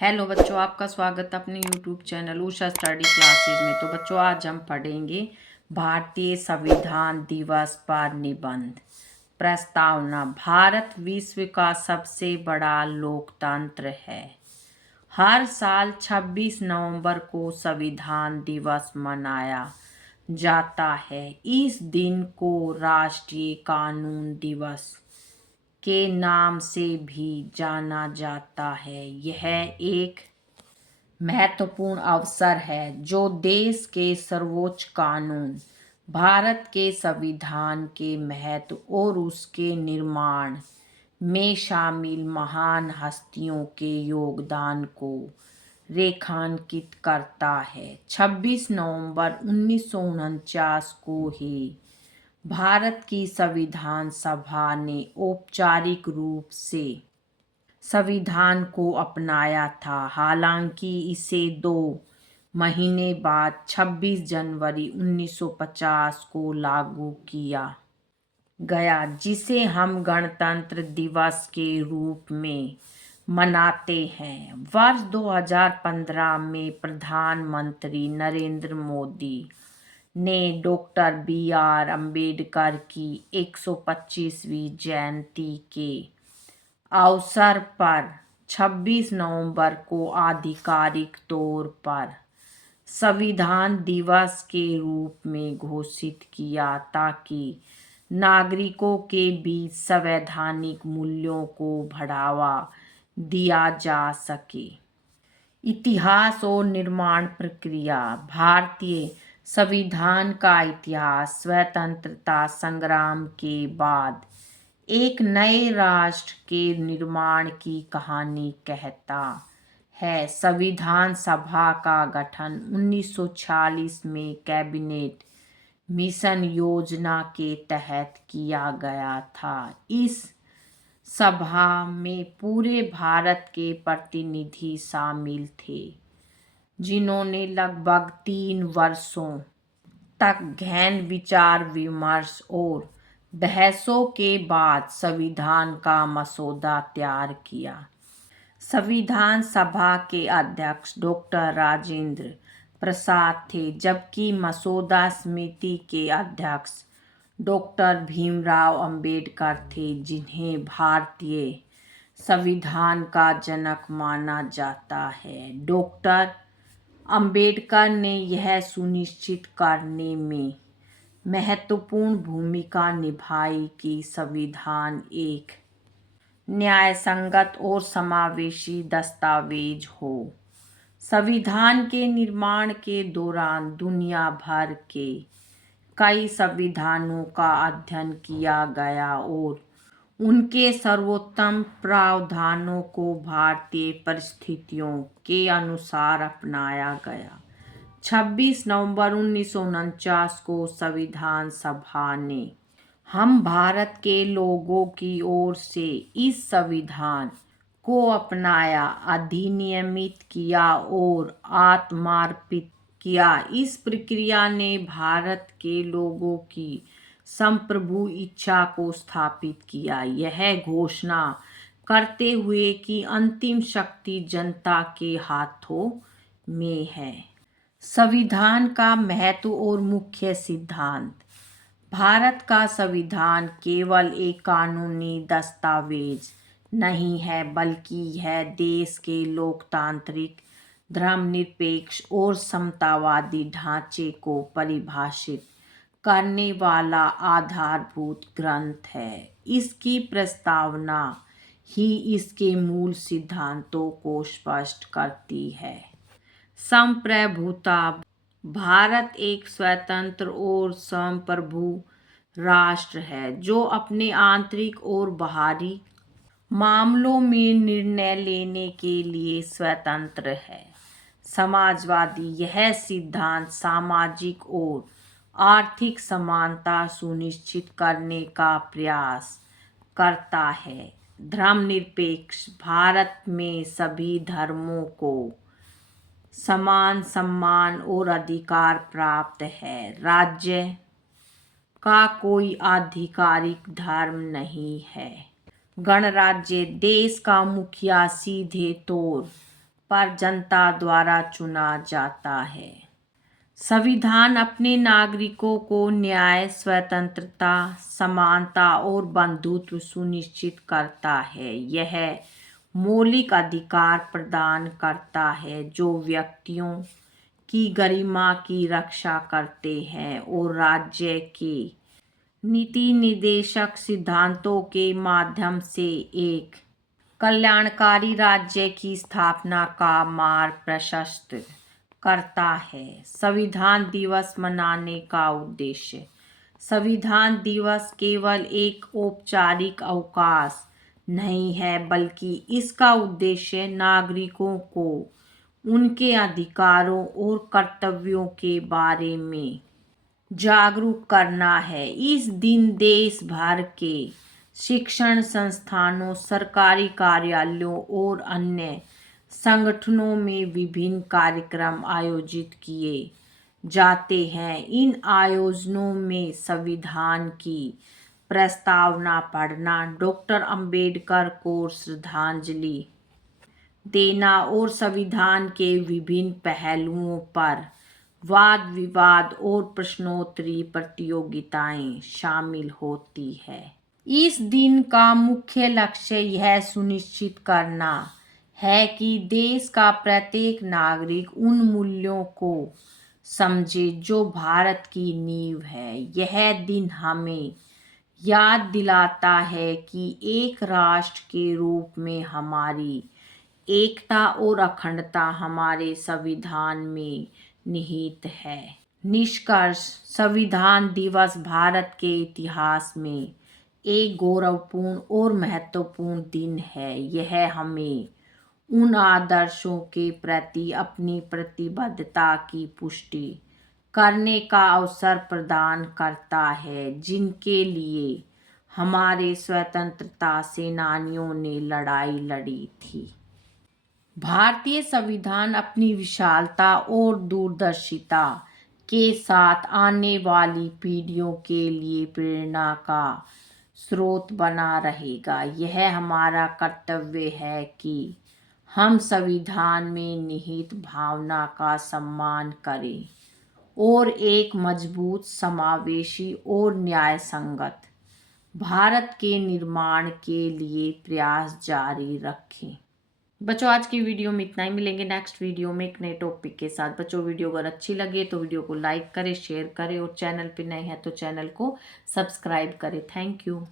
Hello बच्चों, आपका स्वागत है अपने YouTube channel Usha study classes में। तो बच्चों, आज हम पढ़ेंगे भारतीय संविधान दिवस पर निबंध। प्रस्तावना। भारत विश्व का सबसे बड़ा लोकतंत्र है। हर साल 26 नवंबर को संविधान दिवस मनाया जाता है। इस दिन को राष्ट्रीय कानून दिवस के नाम से भी जाना जाता है। यह एक महत्वपूर्ण अवसर है जो देश के सर्वोच्च कानून भारत के संविधान के महत्व और उसके निर्माण में शामिल महान हस्तियों के योगदान को रेखांकित करता है। 26 नवंबर 1949 को ही भारत की संविधान सभा ने औपचारिक रूप से संविधान को अपनाया था। हालांकि इसे 2 महीने बाद 26 जनवरी 1950 को लागू किया गया, जिसे हम गणतंत्र दिवस के रूप में मनाते हैं। वर्ष 2015 में प्रधानमंत्री नरेंद्र मोदी ने डॉक्टर बी.आर. अम्बेडकर की 125वीं जयंती के अवसर पर 26 नवंबर को आधिकारिक तौर पर संविधान दिवस के रूप में घोषित किया, ताकि नागरिकों के बीच संवैधानिक मूल्यों को बढ़ावा दिया जा सके। इतिहास और निर्माण प्रक्रिया। भारतीय संविधान का इतिहास स्वतंत्रता संग्राम के बाद एक नए राष्ट्र के निर्माण की कहानी कहता है। संविधान सभा का गठन 1946 में कैबिनेट मिशन योजना के तहत किया गया था। इस सभा में पूरे भारत के प्रतिनिधि शामिल थे, जिन्होंने लगभग 3 वर्षों तक गहन विचार विमर्श और बहसों के बाद संविधान का मसौदा तैयार किया। संविधान सभा के अध्यक्ष डॉक्टर राजेंद्र प्रसाद थे, जबकि मसौदा समिति के अध्यक्ष डॉक्टर भीमराव अंबेडकर थे, जिन्हें भारतीय संविधान का जनक माना जाता है। डॉक्टर अंबेडकर ने यह सुनिश्चित करने में महत्वपूर्ण भूमिका निभाई कि संविधान एक न्यायसंगत और समावेशी दस्तावेज हो। संविधान के निर्माण के दौरान दुनिया भर के कई संविधानों का अध्ययन किया गया और उनके सर्वोत्तम प्रावधानों को भारतीय परिस्थितियों के अनुसार अपनाया गया। 26 नवंबर 1949 को संविधान सभा ने हम भारत के लोगों की ओर से इस संविधान को अपनाया, अधिनियमित किया और आत्मार्पित किया। इस प्रक्रिया ने भारत के लोगों की संप्रभु इच्छा को स्थापित किया, यह घोषणा करते हुए कि अंतिम शक्ति जनता के हाथों में है। संविधान का महत्व और मुख्य सिद्धांत। भारत का संविधान केवल एक कानूनी दस्तावेज नहीं है, बल्कि यह देश के लोकतांत्रिक, धर्मनिरपेक्ष और समतावादी ढांचे को परिभाषित करने वाला आधारभूत ग्रंथ है। इसकी प्रस्तावना ही इसके मूल सिद्धांतों को स्पष्ट करती है। संप्रभुता। भारत एक स्वतंत्र और संप्रभु राष्ट्र है जो अपने आंतरिक और बाहरी मामलों में निर्णय लेने के लिए स्वतंत्र है। समाजवादी। यह सिद्धांत सामाजिक और आर्थिक समानता सुनिश्चित करने का प्रयास करता है। धर्मनिरपेक्ष। भारत में सभी धर्मों को समान सम्मान और अधिकार प्राप्त है। राज्य का कोई आधिकारिक धर्म नहीं है। गणराज्य। देश का मुखिया सीधे तौर पर जनता द्वारा चुना जाता है। संविधान अपने नागरिकों को न्याय, स्वतंत्रता, समानता और बंधुत्व सुनिश्चित करता है। यह मौलिक अधिकार प्रदान करता है जो व्यक्तियों की गरिमा की रक्षा करते हैं और राज्य के नीति निर्देशक सिद्धांतों के माध्यम से एक कल्याणकारी राज्य की स्थापना का मार्ग प्रशस्त करता है। संविधान दिवस मनाने का उद्देश्य। संविधान दिवस केवल एक औपचारिक अवकाश नहीं है, बल्कि इसका उद्देश्य नागरिकों को उनके अधिकारों और कर्तव्यों के बारे में जागरूक करना है। इस दिन देश भर के शिक्षण संस्थानों, सरकारी कार्यालयों और अन्य संगठनों में विभिन्न कार्यक्रम आयोजित किए जाते हैं। इन आयोजनों में संविधान की प्रस्तावना पढ़ना, डॉक्टर अंबेडकर को श्रद्धांजलि देना और संविधान के विभिन्न पहलुओं पर वाद विवाद और प्रश्नोत्तरी प्रतियोगिताएं शामिल होती है। इस दिन का मुख्य लक्ष्य यह सुनिश्चित करना है कि देश का प्रत्येक नागरिक उन मूल्यों को समझे जो भारत की नींव है। यह दिन हमें याद दिलाता है कि एक राष्ट्र के रूप में हमारी एकता और अखंडता हमारे संविधान में निहित है। निष्कर्ष, संविधान दिवस भारत के इतिहास में एक गौरवपूर्ण और महत्वपूर्ण दिन है। यह हमें उन आदर्शों के प्रति अपनी प्रतिबद्धता की पुष्टि करने का अवसर प्रदान करता है जिनके लिए हमारे स्वतंत्रता सेनानियों ने लड़ाई लड़ी थी। भारतीय संविधान अपनी विशालता और दूरदर्शिता के साथ आने वाली पीढ़ियों के लिए प्रेरणा का स्रोत बना रहेगा। यह हमारा कर्तव्य है कि हम संविधान में निहित भावना का सम्मान करें और एक मजबूत, समावेशी और न्यायसंगत भारत के निर्माण के लिए प्रयास जारी रखें। बच्चों, आज की वीडियो में इतना ही। मिलेंगे नेक्स्ट वीडियो में एक नए टॉपिक के साथ। बच्चों, वीडियो अगर अच्छी लगे तो वीडियो को लाइक करें, शेयर करें और चैनल पे नए हैं तो चैनल को सब्सक्राइब करें। Thank you.